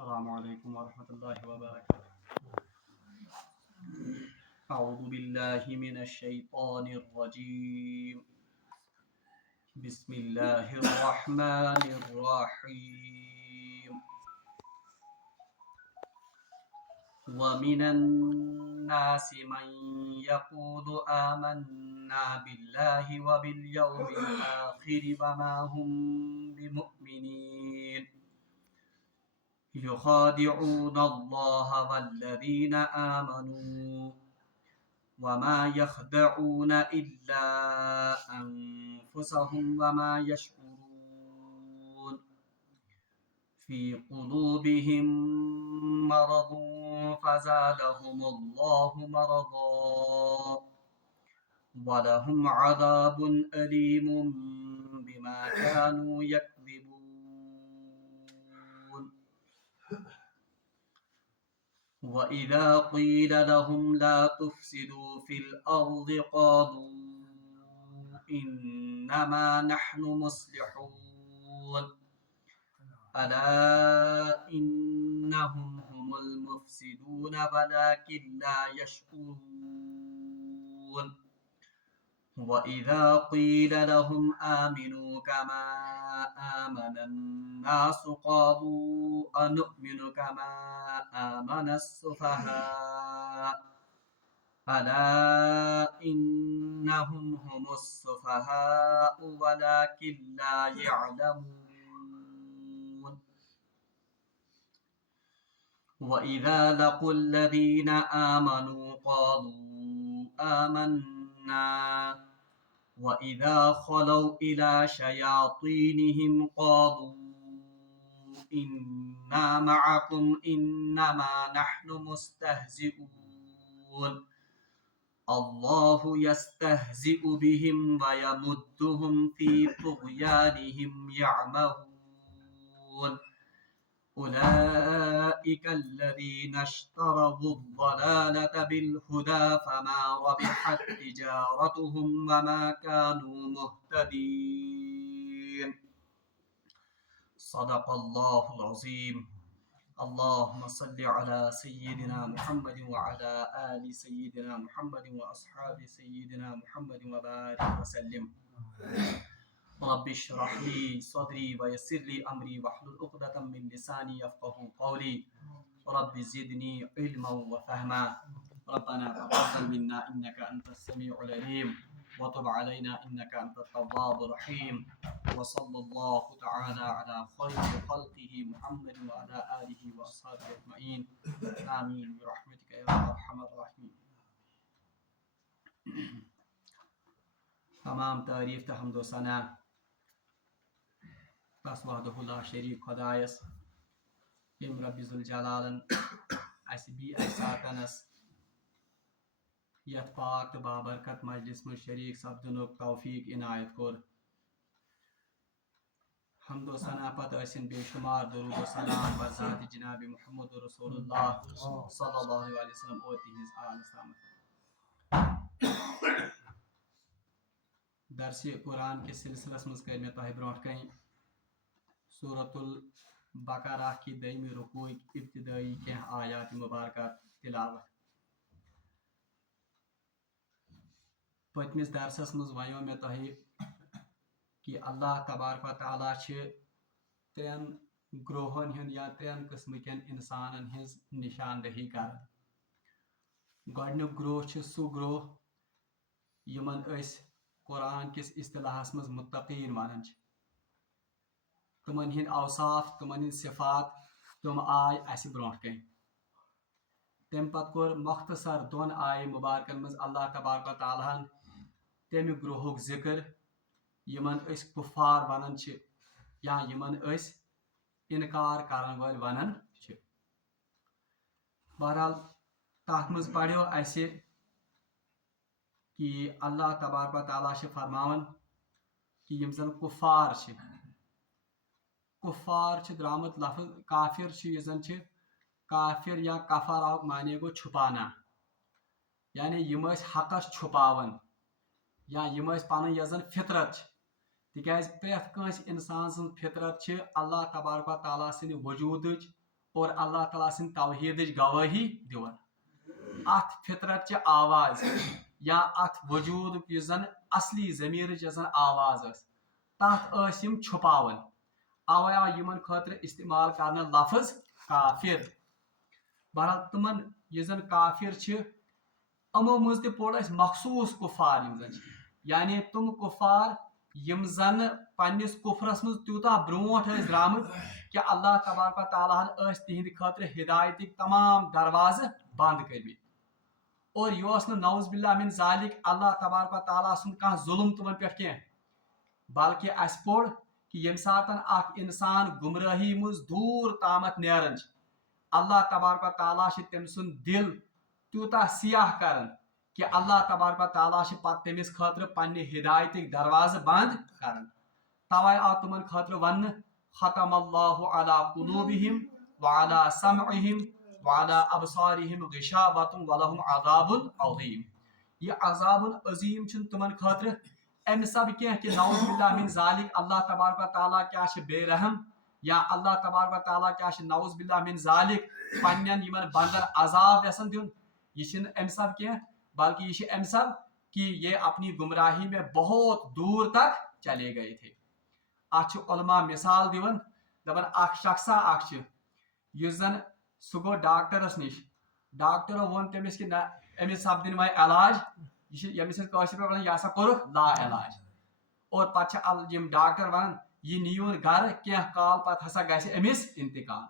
السلام علیکم ورحمۃ اللہ وبرکاتہ. اعوذ باللہ من الشیطان الرجیم. بسم اللہ الرحمن الرحیم. ومن الناس من يقول آمنا بالله وباليوم الآخر وما هم بمؤمنين يخادعون الله والذين آمنوا وما يخدعون إلا أنفسهم وما يشعرون في قلوبهم مرض فزادهم الله مرضا ولهم عذاب أليم بما كانوا يكذبون. وإذا قيل لهم لا تفسدوا في الأرض قالوا إنما نحن مصلحون ألا إنهم هم المفسدون ولكن لا يشعرون. وإذا قيل لهم آمنوا كما آمن الناس قالوا أنؤمن كما آمن السفهاء ألا إنهم هم السفهاء ولكن لا يعلمون. وإذا لقوا الذين آمنوا قالوا آمنا وإذا خلوا إلى شياطينهم قالوا إنا معكم إنما نحن مستهزئون الله يستهزئ بهم ويمدهم في طغيانهم يعمهون أولئك الذين اشتروا الضلالة بالهدى فما ربحت تجارتهم وما كانوا مهتدين. صدق الله العظيم. اللهم صل على سيدنا محمد وعلى آل سيدنا محمد وأصحاب سيدنا محمد وبارك وسلم. رب اشرح لي صدري ويسر لي أمري واحلل عقدة من لساني يفقهوا قولي رب زدني علما وفهما. ربنا تقبل منا إنك أنت السميع العليم وتب علينا إنك أنت التواب الرحيم. وصلى الله تعالى على خير خلقه محمد وعلى آله وأصحابه أجمعين آمين برحمتك يا أرحم الراحمين. تمام تعریف تہ حمد و ثنا تس وحدہ لا شریک خدایس یم رب ذوالجلالن اس بی ساتنس یت پاک تو بابرکت مجلس میں شریک سپدنک توفیق عنایت کور. حمد و ثنا پتہ ٲسِن بے شمار درود و سلام بر ذات جناب محمد رسول اللہ صلی اللہ علیہ وسلم اور تہنز آل سامت. درس قرآن کے سلسلس مز کر میں تہ برونٹ کن سورۃ البقرہ کی دہمی رکوع ابتدائی کینٛہہ آیات مبارکات تلاوت. پتمس درسس مز ونیو میں تہ کہ اللہ تبارک و تعالیٰ چھ ترین گروہن ہند یا ترین قسم کن انسانن ہز نشاندہی کر. گۄڈنیُک گروہ چھ سُہ گروہ یمن أسۍ قرآن کس اصطلاحس مز متقین ونان چھ. تمن ہند اوصاف تمن ہند صفات تم آئے اس برونٹ کن. تم پتہ کور مختصر دون آئے مبارکن مز اللہ تبارک و تعالیٰ ہن تمہ گروہک ذکر یمن أسۍ کفار ونان چھ یا یمن أسۍ انکار کرن ول ونان چھ. بہرحال تات مز پڑھو اسہ کہ اللہ تبارک و تعالیٰ چھ فرماون کہ یم زن کفار چھ. کفار چھ درامت لفظ کافر چھ یہ زن چھ کافر یا کفر آوک معنی گو چھپانا، یعنی یم حقس چھپاون یا یم پن یس زن فطرت تکیاز پریت کنس انسان سن فطرت اللہ تبارک و تعالیٰ سند وجود اور اللہ تعالیٰ سن توحید گواہی دِوان ات فطرت چہ آواز یا ات وجود یُس زن اصلی ضمیر یۄس زن آواز تتھ یم چھپاون اوے آو یمن خاطر استعمال کرنے لفظ کافر بہرحال تمن یہ زن کافر چھ امو مز تہ پوٚر اسہِ مخصوص کفار یم زن یعنی تم کفار یم زن پنس کفرس مز تیوتاہ برونٹھ ٲسۍ درامٕتۍ کہ اللہ تبارک و تعالیٰ ہن تہند خاطر ہدایتک تمام دروازٕ بند کٔرمٕتۍ اور یہ نہٕ نعوذ باللہ من ذالک اللہ تبارک و تعالیٰ سُنٛد کانٛہہ ظلم تمن پٮ۪ٹھ کینٛہہ بلکہ اسہِ پوٚر کہ یم ساتن اکھ انسان گمراہی مز دور تامت نیران اللہ تبارک و تعالیٰ تم سن دل تیوتاہ سیاہ کران کہ اللہ تبارک و تعالیٰ پتہ تمس خاطر پنہ ہدایتک دروازٕ بند کران توے آو تمن خاطر ون ختم اللہ علی قلوبہم وعلی سمعہم وعلی ابصارہم غشاوۃ ولہم عذاب عظیم یہ عذاب عظیم چھن تمن خاطر ام سب کی کہ نعوذ باللہ من ذالک اللہ تبارک و تعالیٰ کیا بے رحم یا اللہ تبارک و تعالیٰ کیا نعوذ باللہ من ذالک پنن یمن بندن عذاب یسن دین یہ چھن ام سب کی بلکہ یہ ام سب کہ یہ اپنی گمراہی میں بہت دور تک چلے گئے تھے اتھ علماء مثال دیون دپان اخ شخصا اخ یس زن سہ گو ڈاکٹرس نش ڈاکٹرو وون تمس کہ نہ امس سپدن وۄنۍ علاج یمس کٲشر پٲٹھۍ ونان یہ ہسا کوٚرُکھ لا علاج اور پتہ یم ڈاکٹر ونان یہ نیون گھر کینٛہہ کال پتہٕ ہسا گژھِ امس انتقال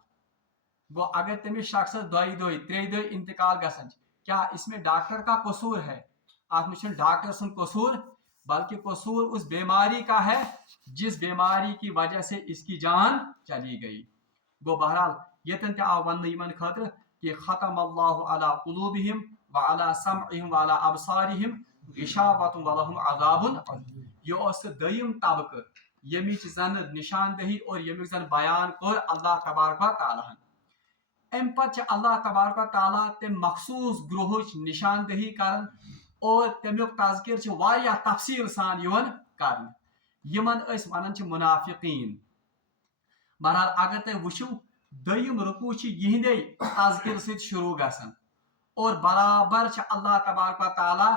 گو اگر تمس شخصس دۄیہِ دۄہہِ ترٛیٚیہِ دۄہہِ انتقال گژھان کیا اس میں ڈاکٹر کا قصور ہے اتھ میں چھُنہٕ ڈاکٹر سُنٛد قصور بلکہ قصور اس بیماری کا ہے جس بیماری کی وجہ سے اس کی جان چلی گئی گو بہرحال یتن تہ آو ون یمن خاطر کہ ختم اللہ علی قلوبہم وعلی سمعہم وعلی ابصارہم غشاوۃ ولہم عذاب یہ اس دویم طبقہ یمچ زن نشاندہی اور یمیک زن بیان کوٚر اللہ تبارک و تعالیٰ ام پتہ اللہ تبارک و تعالیٰ تم مخصوص گروہچ نشاندہی کران اور تمیک تذکر واریاہ تفصیل سان یوان کرن یمن اس ونان منافقین بہرحال اگر تہ وچھو دویم رکوع یہندے تذکر ست شروع گژھان اور برابر اللہ تبارک و تعالیٰ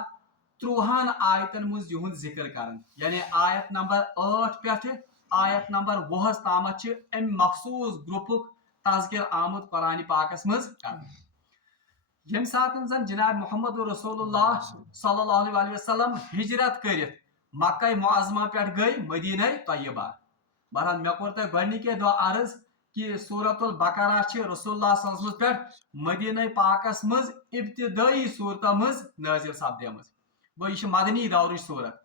30 آیتن مز یہند ذکر کران یعنی آیت نمبر 8 پہ آیت نمبر 20 تامت ام مخصوص گروپک تذکر آمد قرآن پاکس مز کران یم ساتن زن جناب محمد رسول اللہ صلی اللہ علیہ وسلم ہجرت کرت مکہ معظمہ پہ گئی مدینہ طیبہ بہرحال مے کور تہ گۄڈنِکے دۄہ عرض کہ سورۃ البقرہ رسول اللہ صلی اللہ علیہ وسلم پہ مدینہ پاکس مز ابتدائی صورتہ مز نازل سپدیمٕژ گو یہ مدنی دورچ صورت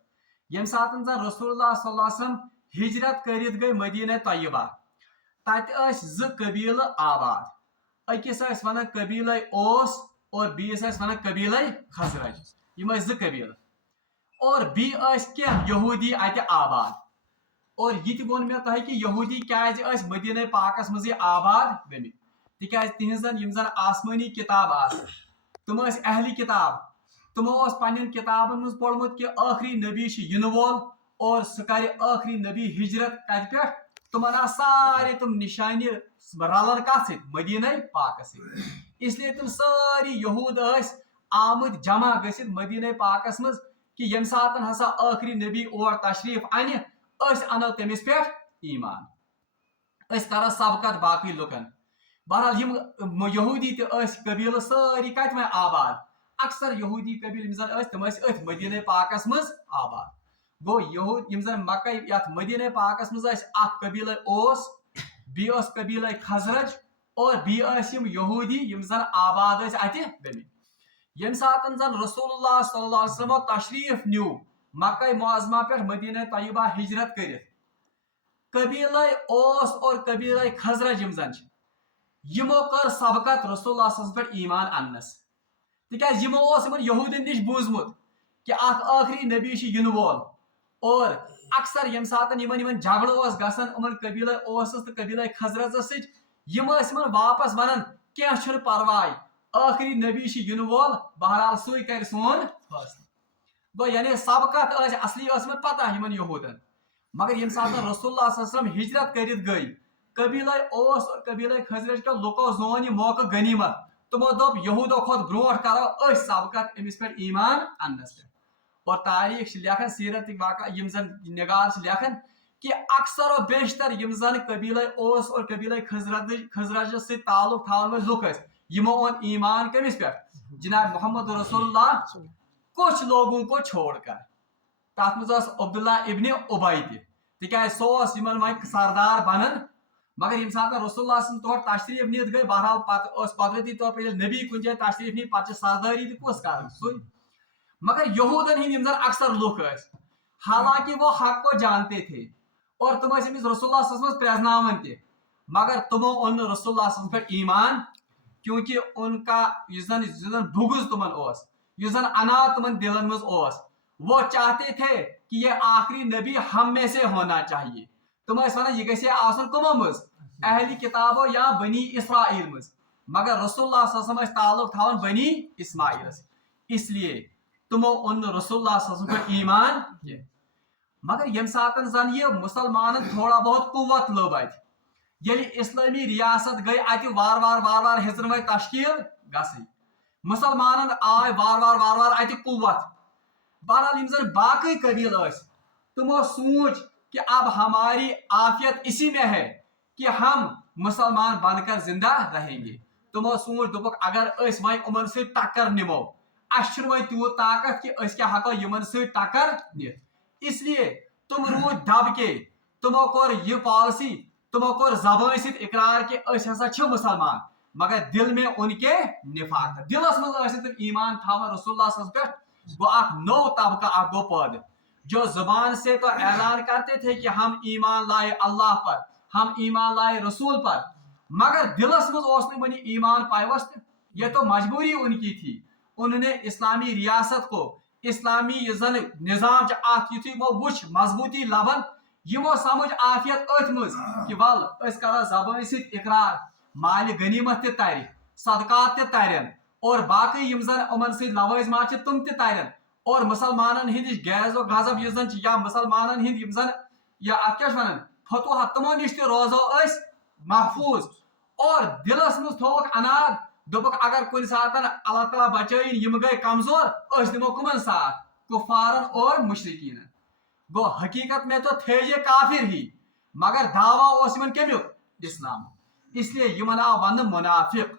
یم ساتن زن رسول اللہ صلی اللہ علیہ وسلم ہجرت کرت گئی مدینہ طیبہ تت ز قبیلہ آباد اکس ونان قبیلہ اوس اور بیس ونان قبیلہ خزرج یم ز قبیلہ اور بی یہودی اتہ آباد اور یہ وون مے تہ کہ یہودی کیازِ مدینہ پاکس مز آباد گمت تکیاز تہذن یم زن آسمانی کتاب تم اہل کتاب تمو پنن کتابن مز پورمت کہ آخری نبی ین وول اور سہ کر آخری نبی ہجرت کت پہ تمن سارے تم نشانی رلن کت مدینہ پاکس اس لیے تم ساری یہود آمد جمع گھت مدینہ پاکس مز کہ یم ساتن ہسا آخری نبی اور تشریف انو تمس پہ ایمان کرو سبقت باقی لکن بہرحال یم یہودی تہ قبیلہ ساری کت وۄنۍ آباد اکثر یہودی قبیل زن تم ات مدینہ پاکس مز آباد گو یہود یم زن مکہ یت مدینہ پاکس مز اخ قبیلہ اوس بیس قبیلہ خزرج اور یم یہودی یم زن آباد اتہ گمت یم ساتن زن رسول اللہ صلی اللہ علیہ وسلم تشریف نیو مکہ معظمہ پہ مدینہ طیبہ ہجرت کرت قبیلہ اوس اور قبیلہ خزرج یم زن یمو کر سبقت رسول اللہ صلی اللہ علیہ وسلم پہ ایمان انس تکیاز یمو یہودین نش بوزمت کہ اخ آخری نبی ین وول اور اکثر یم ساتن یمن جھگڑ گژھان یمن قبیلہ اوس تو قبیلہ خزرجس ست واپس ونان کینٛہہ چھُنہٕ پرواے آخری نبی ین وول بہرحال سُے کر سون فٲصلہٕ گو یعنی سبقت اصلی پتہ یمن یہودن مگر یم سات رسول اللہ صلی اللہ علیہ وسلم ہجرت کرت گئی قبیلہ اوس اور قبیلہ خزرج کا لوکو زون یہ موقع غنیمت تمو دوپ یہودو کھت برونٹ کرو اس سبقت امس پہ ایمان انس پہ اور تاریخ لکھن سیرت واقع یم زن نگار لکھن کہ اکثر و بیشتر یم زن قبیلہ اوس اور قبیلہ خزرج سے تعلق تھاون ول لوک یمو اون ایمان کمس پہ جناب محمد رسول اللہ کچھ لوگوں کو چھوڑ کر تات مز عبداللہ ابن ابی تک سوس یمن وی سردار بنن مگر یم سات رسول اللہ سن تور تشریف نیت گئی بہرحال پتہ قدرتی طور پر نبی کن جائے تشریف نی پتہ سرداری تہ کس کر سوئی مگر یہودن ہند یم زن اکثر لوک حالانکہ وہ حق کو جانتے تھے اور تم امس رسول اللہ صلی اللہ علیہ وسلم پریزناون تہ مگر تمو ان رسول اللہ صلی اللہ علیہ وسلم پر ایمان کیونکہ ان کا یزن بغض تمن اوس یزن انا تمن دلن مز اوس وہ چاہتے تھے کہ یہ آخری نبی ہم میں سے ہونا چاہیے تم اس ونان یہ گژھِ آسن کمو مز اہلی کتابو یا بنی اسرائیل مز مگر رسول اللہ صلی اللہ علیہ وسلم تعلق تھاون بنی اسماعیل اس لیے تمو ان رسول اللہ صلی اللہ علیہ وسلم پر ایمان کیا مگر یم ساتن زن یہ مسلمان تھوڑا بہت قوت لوب ات یل اسلامی ریاست گئی ات وار وار ہزن وی تشکیل گسی مسلمان آئے وار وار ات قوت بہرحال یم زن باقی قبیل تمو سوچ کہ اب ہماری عافیت اسی میں ہے کہ ہم مسلمان بن کر زندہ رہیں گے تمو سوچ دپک اگر اس وی امن سے ٹکر نمو اس وی تیوت طاقت کہ اس کیا ہکو یمن سے ٹکر نت اس لیے تم روز دب کے تمو کور یہ پالسی تمو کور زبان ست اقرار کہ اس ہسا چھ مسلمان مگر دل میں ان کے نفاق دلس مز تم ایمان تھاون رسول اللہ صلی اللہ علیہ وسلم گو اخ نو طبقہ اخ گو پود جو زبان سے تو اعلان کرتے تھے کہ ہم ایمان لائے اللہ پر ہم ایمان لائے رسول پر مگر دلس مز اس نے منی ایمان پیوست یہ تو مجبوری ان کی تھی انہوں نے اسلامی ریاست کو اسلامی زن نظام ات یتھی وہ وچ مضبوطی لبن یمو سمجھ عافیت ات مز کہ ول اس کرا زبان ست اقرار مال غنیمت تہ تر صدقات تہ ترن اور باقی یم زن امن ست لوازمات تم تہ ترن اور مسلمانن ہند غیظ و غضب یہ زن یا مسلمانن ہند یم زن یا ات کیا ونان فتوحات تمو نش تہ روزو اس محفوظ اور دلس مز تھوک اناگ دپک اگر کن سات اللہ تعالیٰ بچائن یم گئی کمزور اس دمو کمن ساتھ کفارن اور مشرکین گو حقیقت میں تو تھے یہ کافر ہی مگر دعویٰ اس یمن کمیک اسلام اس لیے یمن آو ون منافق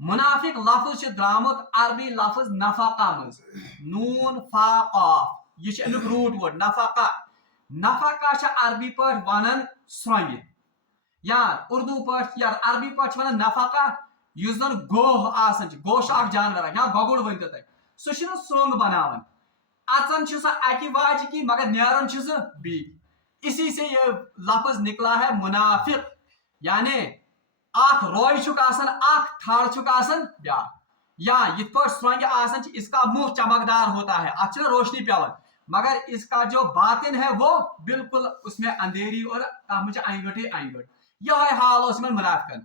منافق لفظ درامت عربی لفظ نفقہ مز نون فا قاف یہ امیک روٹ ورڈ نفقہ نفقہ عربی پہ ونان سرنگ یا اردو پہ یا عربی پہ ونان نفقہ اس زن گوہ آسان گوہ اخ جانور یا گگڑ ورنت تک سہ سرنگ بناون اچان سہ اکہ واجہ کی مگر نیران سہ بی اسی سے یہ لفظ نکلا ہے منافق یعنی اخ روئی چھک آسان اخ تھڑ چھک آسان بیا یا یت پہ سرنگ آسان اس کا منہ چمکدار ہوتا ہے ات روشنی پیون مگر اس کا جو باطن ہے وہ بالکل اس میں اندھیری اور تم اینگٹ ہی اینگٹ یہ حال اس منافقن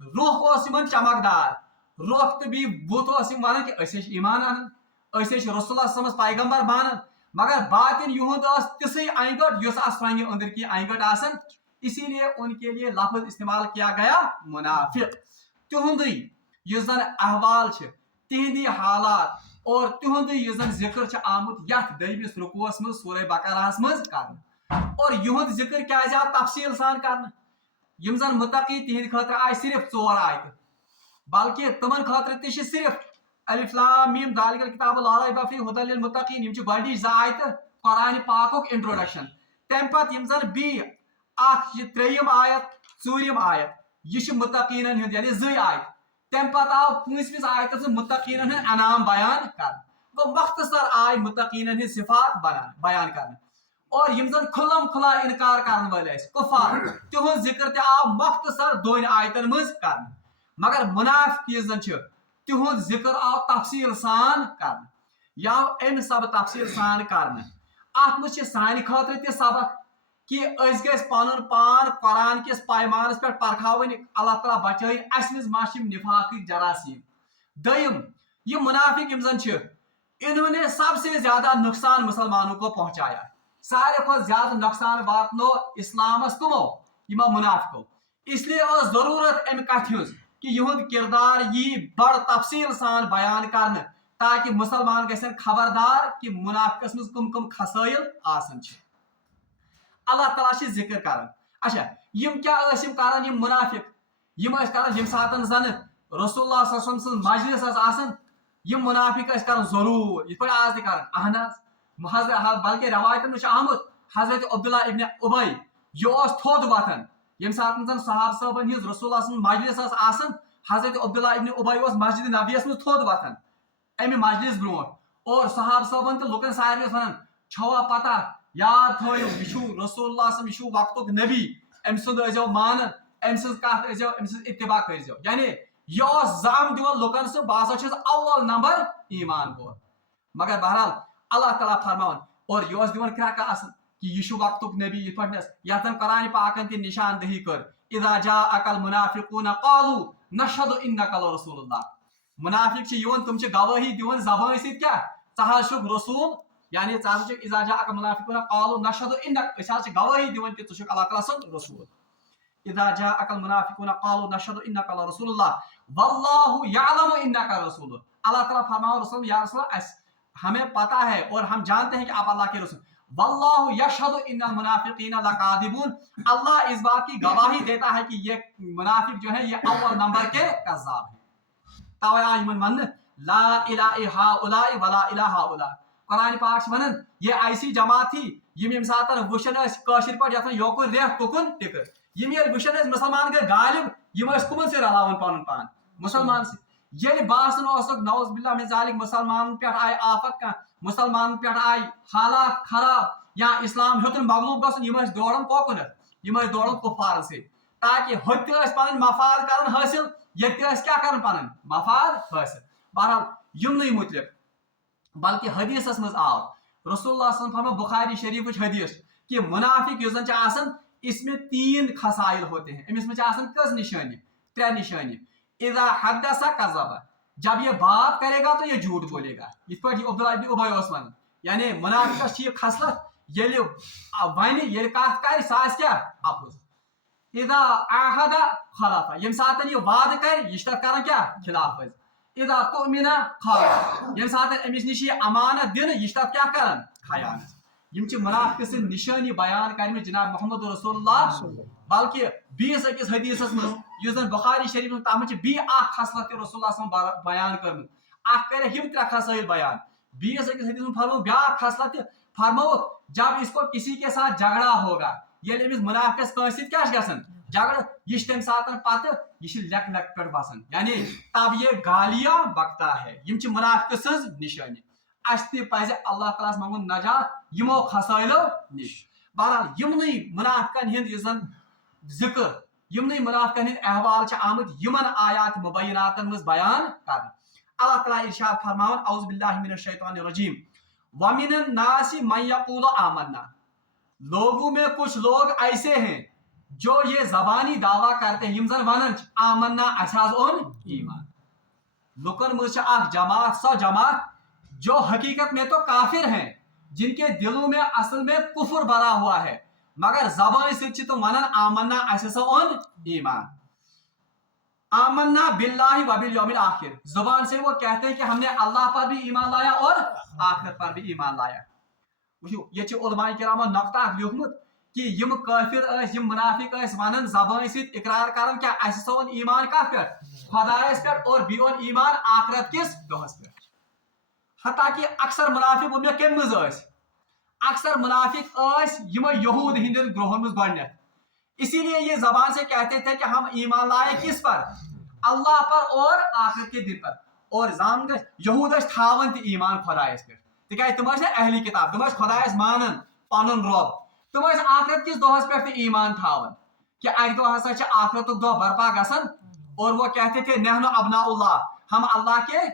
روح اس چمکدار روح تو بی بت ونان کہ اس ایمان ان اس رسول اللہ صلی اللہ علیہ وسلم پیغمبر مانن مگر باطن یہند تسی اینگٹ اس سرنگ اندر کی اینگٹ آسن اسی لیے ان کے لیے لفظ استعمال کیا گیا منافق تہندی یہ زن احوال تہندی حالات اور تہند یہ زن ذکر آمت یت دویمس رکوس مز سورہ بقرہ مز کر اور یہند ذکر کیا آو تفصیل سان کر یم زن متقی تہند خاطر آئے صرف 4 آیت بلکہ تمن خاطر تہ صرف الف لام میم ذالک الکتاب لا ریب فیہ ھدی للمتقین یم گۄڈنِچ 2 آیت قرآن پاکُک انٹروڈکشن تمہ پتہ یم زن بی اخ یہ 3یم آیت 4یم آیت یہ متقین ہند یعنی 2 آیت تمہ پتہ آو 5مس آیتس متقین ہند انعام بیان کر گو مختصر آئے متقین ہند صفات بیان کر اور یم زن کھلم کھلا انکار کرن ول کفار تہذ ذکر تہ آو مختصر 2 آیتن مز کر مگر منافق یہ زن تہذ ذکر آو تفصیل سان کر یا ام سب تفصیل سان کرنا ات مجھ سانہ خاطر تہ سبق کہ اس گژھِ پنن پان قرآن کس پیمانس پہ پرکھاون اللہ تعالیٰ بچائن اس مز ما نفاق جراثیم دویم یہ منافق یم زن انہوں نے سب سے زیادہ نقصان مسلمانوں کو پہنچایا سارے کو زیادہ نقصان واتنو اسلامس کمو یمو منافقو اس لیے ضرورت ام کت ہز کہ یہد کردار یہ بڑ تفصیل سان بیان کرنے تاکہ مسلمان گھن خبردار کہ منافقس مز کم کم خسائل آسان اللہ تعالیٰ ذکر کران اچھا یم کیا کران یم منافق یم کران یم ساتن زن رسول اللہ صلی اللہ علیہ وسلم سن مجلس آسان یم منافق کران ضرور یہ پہ آج تہ کران اہن حضرت بلکہ روایتن میں آمت حضرت عبداللہ ابن ابی یہ تھود وتھان یم ساتن زن صحابہ صاحبن ہز رسول اللہ سن مجلس آسان حضرت عبداللہ ابن ابی مسجد نبیس مز تھود وتھان امہ مجلس برو اور صحابہ صاحبن تو لکن سارے ونان چھوا پتہ یاد تھو یہ رسول اللہ صلی یہ وقت نبی ام سو مان ام سز کت ام سز اتباع کرزو یعنی یہ زام دون لکن سہ بہ ہسا اول نمبر ایمان گور مگر بہرحال اللہ تعالیٰ فرمان اور یہ دون کرکہ اصل کہ یہ وقت نبی یہ پہ یتن قرآن پاکن تہ نشان دہی کر اذا جاءك المنافقون قالوا نشهد انك لرسول الله منافق تم گواہی دون زبان ست کیا ژٕ رسول یعنی اذا جاءك المنافقون قالوا نشهد انك اس گواہی دون کہ ژٕ اللہ تعالیٰ سن رسول اذا جاءك المنافقون قالوا نشهد انك لرسول الله والله يعلم انك رسول اللہ تعالیٰ فرماؤ رسول یا رسول ہمیں پتہ ہے اور ہم جانتے ہیں کہ آپ اللہ کے رسول واللہ یشہد ان المنافقین لکاذبون اللہ اس بات کی گواہی دیتا ہے کہ یہ منافق جو ہے یہ اول نمبر کے کذاب ہیں توے آج من لا الہ ہؤلاء ولا الہ ہؤلاء قرآن پاک ونن یہ ایسی جماعت تھی یم ساتن وشن کاشر پہ یتن یوکن ریت تکن ٹکر یم وشن مسلمان گئے غالب یم کمن سے رلاون پن پان مسلمان سے یل باسن اوسک نوز باللہ من ذالک مسلمان پہ آئی آفت کا مسلمان پہ آئی حالات خراب یا اسلام ہیوتن مغلوب گھن یم دوڑن کوکن یم دوڑن کفار سے تاکہ ہوت پن مفاد کرن حاصل یہ کیا کرن پن مفاد حاصل بہرحال یمنی متعلق بلکہ حدیثس مز آو رسول اللہ صلی اللہ علیہ وسلم بخاری شریف حدیث کہ منافق یس زن آسن اس میں 3 خصائل ہوتے ہیں امس میں آسن کس نشانی 3 نشانی اذا حدث کذب جب یہ بات کرے گا تو یہ جھوٹ بولے گا اس پر عبداللہ ابن ابی عثمان یعنی منافق یہ خصلت یل ون یل کت کر ساس کیا اپوز اذا عہد خلف یم ساتن یہ وعدہ کر یہ کران کیا خلاف اذا تؤمن خان یم ساتن امس نش یہ امانت دن یہ کیا کران خیانت یم منافق سے نشانی بیان کرم جناب محمد رسول اللہ بلکہ بیس اکس حدیثس من اس زن بخاری شریف میں تمہ بی خصلت رسول اللہ صلی اللہ علیہ وسلم بیان کرم کر ہم 3 خصائل بیان بیس اکس حدیث میں فرمو بیا خصلت فرمو جب اس کو کسی کے ساتھ جھگڑا ہوگا یل امس منافقس کنس کیا گھن جھگڑ یہ تم ساتن پتہ یہ لک لک پہ بسان یعنی تب یہ گالیاں بکتا ہے یم منافق سز نشانی اس تہ پزِ اللہ تعالیٰ منگن نجات یمو خصائلو نش بہرحال یمنی منافقن ہند اس زن ذکر یمنی منافقن ہند احوال آمد یمن آیات مبیناتن مز بیان کر اللہ تعالیٰ ارشاد فرماون اعوذ باللہ من الشیطان الرجیم ومن الناس من یقول آمنا لوگوں میں کچھ لوگ ایسے ہیں جو یہ زبانی دعویٰ کرتے ہیں یم زن ونن آمنا اساس اون ایمان لکن مجھ جماعت سو جماعت جو حقیقت میں تو کافر ہیں جن کے دلوں میں اصل میں کفر بھرا ہوا ہے مگر زبان سے تو ونن آمنا اساس اون ایمان آمنا باللہ و بالیوم الاخر زبان سے وہ کہتے ہیں کہ ہم نے اللہ پر بھی ایمان لایا اور آخرت پر بھی ایمان لایا یہ علماء کرامو نقطہ لکھمت کہ یم کافر یم منافق ونن زبان ست اقرار کرن کیا اساس اون ایمان کت پہ خدایس پہ اور بی اون ایمان آخرت کس دہس پہ حتیٰ کہ اکثر منافق وہ کم مز اکثر منافق یم یہود ہند گروہن مز گۄڈنیتھ اسی لیے یہ زبان سے کہتے تھے کہ ہم ایمان لائے کس پر اللہ پر اور آخرت کے دن پر اور زان یہود تھاون تہ ایمان خدایس پہ تکیاز تم اہلی کتاب تم خدایس مانن پنن رب تم آخرت کس دہس پہ تہ ایمان تھاون کہ اک دہ ہسا آخرت دہ برپا گژھن اور وہ کہتے تھے نحن ابناء اللہ ہم اللہ کے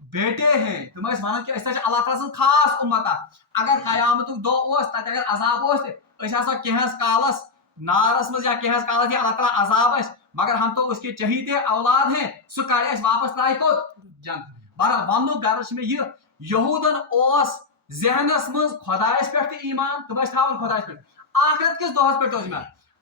بیٹے ہیں تم ونان کہ اللہ تعالیٰ سن خاص امت اگر قیامت دہ تک اگر عذاب کینس کالس نارس مز یا کینس کالس یہ اللہ تعالیٰ عذاب مگر ہم تو اس کے چہیتے اولاد ہیں سہ کڑ واپس ترائی کوت جن بہرحال ون غرض میں یہ یہودن ذہنس مز خدایس پہ ایمان تم تھاون خدایس پہ آخرت کس دہس پہ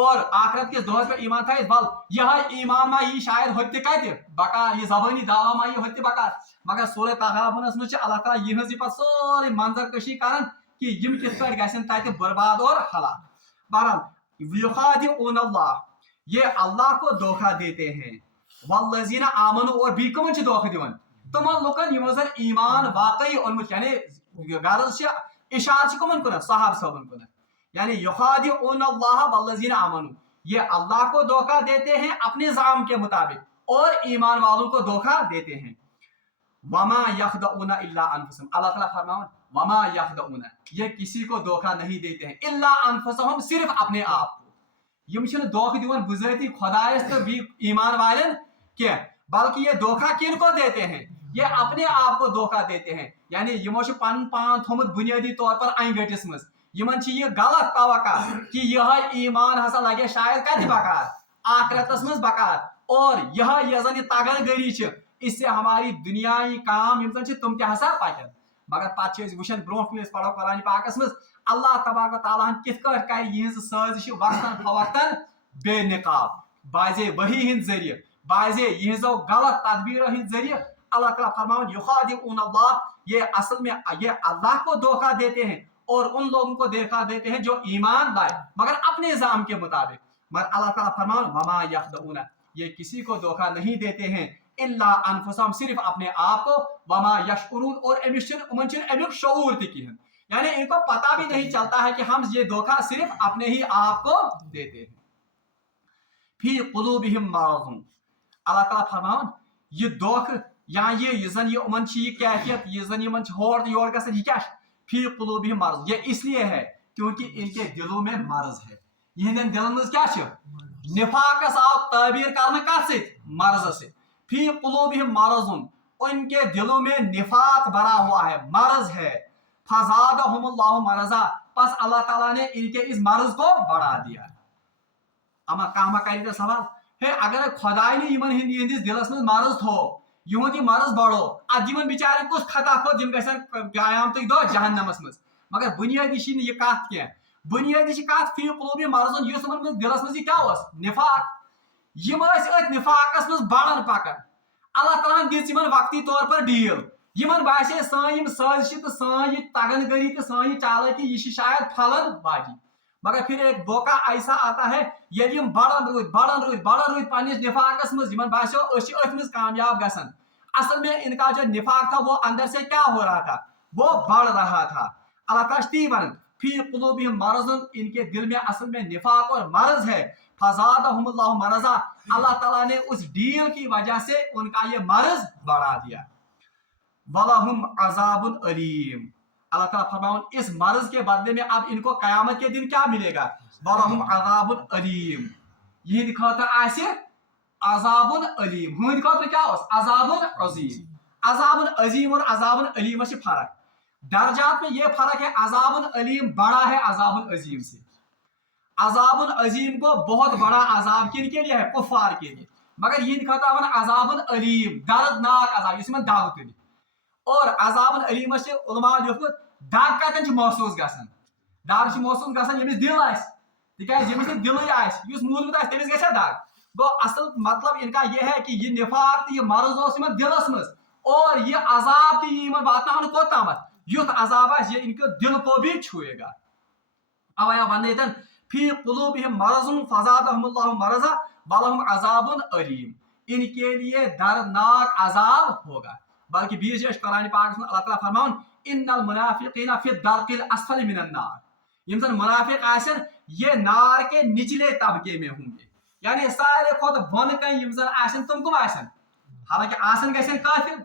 اور آخرت کس دہس پہ ایمان تھائس بل یہ ایمان ما یہ شاید ہوتے کت بکار یہ زبانی دعوا ما یہ ہوتے بکار مگر سورہ تغابنس مجھ اللہ تعالیٰ یہ پہ سوری منظر کشی کران کہ یم کت پہ گھن تتہ برباد اور ہلاک. بہرحال یخادعون اللہ یہ اللہ کو دھوکہ دیتے ہیں والذین آمنوا اور بھی کمن چھ دھوکہ دیوان تمن لوکن یم زن ایمان واقعی اونمت یعنی غرض چھ اشارہ کمن کن صحابہ صاحبن کن یعنی یخادعون اللہ والذین آمنوا یہ اللہ کو دھوکہ دیتے ہیں اپنے زعم کے مطابق اور ایمان والوں کو دھوکہ دیتے ہیں. وما یخدعون الا انفسهم اللہ تعالیٰ فرماؤں وما یخدعون یہ کسی کو دھوکہ نہیں دیتے ہیں الا انفسهم صرف اپنے آپ کو. یم چھن دھوکہ دیوان بذاتی خدایس تو بھی ایمان والن کیا بلکہ یہ دھوکہ کن کو دیتے ہیں یہ اپنے آپ کو دھوکہ دیتے ہیں. یعنی یمو چھ پن پان تھومت بنیادی طور پر این گٹس مز یمن چھ یہ غلط توقع کہ یہ ایمان ہسا لگے شاید کت بکار آخرتس مز بکار اور یہ زن یہ تگن گری چھ اس سے ہماری دنیای کام یم زن چھ تم کیا ہسا پکن. مگر پتہ چھ وچھن برونٹ کن پڑھو قرآن پاکس مز اللہ تبارک و تعالیٰ کت کٹ کر یہ سازش وقتاً فوقتاً بے نقاب بازے وحی ہند ذریعہ بازے یہ غلط تدبیروں ہند ذریعہ اللہ تعالیٰ فرماؤں یخادعون اللہ یہ اصل میں یہ اللہ کو دھوکہ دیتے ہیں اور ان لوگوں کو دھوکہ دیتے ہیں جو ایمان لائے مگر اپنے زعم کے مطابق. مگر اللہ تعالیٰ فرماؤں وما یخدعون یہ کسی کو دھوکہ نہیں دیتے ہیں الا انفسهم صرف اپنے آپ کو وما یشعرون اور امیک شعور تکی ہیں یعنی ان کو پتہ بھی نہیں چلتا ہے کہ ہم یہ دھوکہ صرف اپنے ہی آپ کو دیتے ہیں. فی قلوبہم مرض اللہ تعالیٰ فرماؤں یہ دھوکہ یا یہ زن یہ امن چھ یہ کیفیت یہ زن یمن ہور یور گژھن یہ کیا فی قلوبہم مرض یہ اس لیے ہے کیونکہ ان کے دلوں میں مرض ہے. یہ دلن مز کیا چھ نفاقس آو تعبیر کرنا کت سے مرض سے. فی قلوبہم مرض ان کے دلوں میں نفاق بھرا ہوا ہے مرض ہے. فزادہم اللہ مرضا پس اللہ تعالیٰ نے ان کے اس مرض کو بڑھا دیا. اما کہاں کری تو سوال ہے اگر خدائی نے یمن ہندس دلس مز مرض تھو یہد یہ مرض بڑو اد یمن بچارن کس خطا کھوت یم گھن قیامتک دہ جہنمس مز. مگر بنیادی چھ یہ کت کی بنیادی چھ کت فی قلوبہم مرض اس دلس مز یہ کیا نفاق یم ات نفاقس مز بڑھن پکان. اللہ تعالیٰ دِژ یمن وقتی طور پر ڈیل یمن باسے سان یم سازش تو سان یہ تگن گری تو سان یہ چالاکی یہ شاید پھلن باجی. مگر پھر ایک دھوکہ ایسا آتا ہے یل یم بڑھن روز پنس نفاقس مز یمن باسو ات مز کامیاب گژھن اصل میں ان کا جو نفاق تھا وہ اندر سے کیا ہو رہا تھا وہ بڑھ رہا تھا. اللہ تعالیٰ تی ون فی قلوبہم مرض ان کے دل میں اصل میں نفاق اور مرض ہے. فزادہم اللہ مرضا اللہ تعالیٰ نے اس ڈیل کی وجہ سے ان کا یہ مرض بڑھا دیا. وَلَهُمْ عَذَابٌ عَلِيمٌ اللہ تعالیٰ فرماؤں اس مرض کے بدلے میں اب ان کو قیامت کے دن کیا ملے گا. وَلَهُمْ عَذَابٌ عَلِيمٌ یہ دکھاتا آسے عذاب علیم ہند خاطر کیا عذاب عظیم. عذاب عظیم اور عذاب علیم سے فرق درجات میں یہ فرق ہے عذاب علیم بڑا ہے عذاب عظیم سے. عذاب عظیم کو بہت بڑا عذاب کن کے لیے ہے کفار کے لیے مگر یہ دکھاتا ہے عذاب علیم دردناک عذاب اس میں داغ تلی اور عذاب علیم سے علماء لیکھت داغ کتن محسوس گژھان داغ محسوس گژھان یمس دل آس تکیاز یمس دل آس یس مودمت آس تمس گژھِ داغ گو اصل مطلب ان کا یہ ہے کہ یہ نفاق تو یہ مرض اس یمن دلس مز اور یہ عذاب تو یہ واتناؤن کوتامت یت عذاب آس یہ ان کے دل کو بھی چھوئے گا. اویا ونیتن فی قلوبہم مرض فزادہم اللہ مرضا ولہم عذاب علیم ان کے لیے دردناک عذاب ہوگا. بلکہ بیچ قرآن پاک میں اللہ تعالیٰ فرماؤن ان المنافقین فی الدرک الاسفل من النار یم زن منافق آسن یہ نار کے نچلے طبقے میں ہوں گے یعنی سارے خود بن کن یم زن آسن تم کم آسن حالانکہ آسن گژھن کافر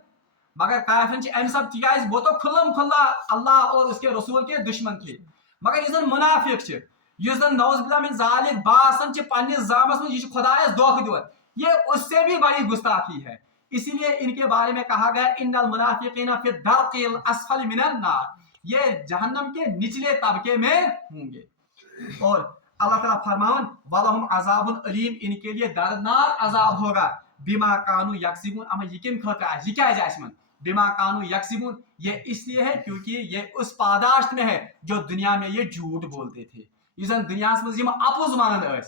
مگر کافرن چھ ام سب تکیاز وہ تو کھلم کھلا اللہ اور اس کے رسول کے دشمن تھے مگر یہ زن منافق چھ یہ زن نعوذ باللہ من ذالک باسن چھ پنس زامس میں یہ خدایس دھوکہ دیوان یہ اس سے بھی بڑی گستاخی ہے. اسی لیے ان کے بارے میں کہا گیا ان المنافقین فی الدرک الاسفل من النار یہ جہنم کے نچلے طبقے میں ہوں گے. اور اللہ تعالیٰ فرماؤن وَلَهُمْ عَذَابٌ علیم ان کے لیے دردناک عذاب ہوگا بما کانوا یکسبون اما یہ کن خاطر ہے یہ کیا ہے اسمن بما کانوا یکسبون یہ اس لیے ہے کیونکہ یہ اس پاداشت میں ہے جو دنیا میں یہ جھوٹ بولتے تھے. یہ زن دنیا میں یم اپوز مانن اس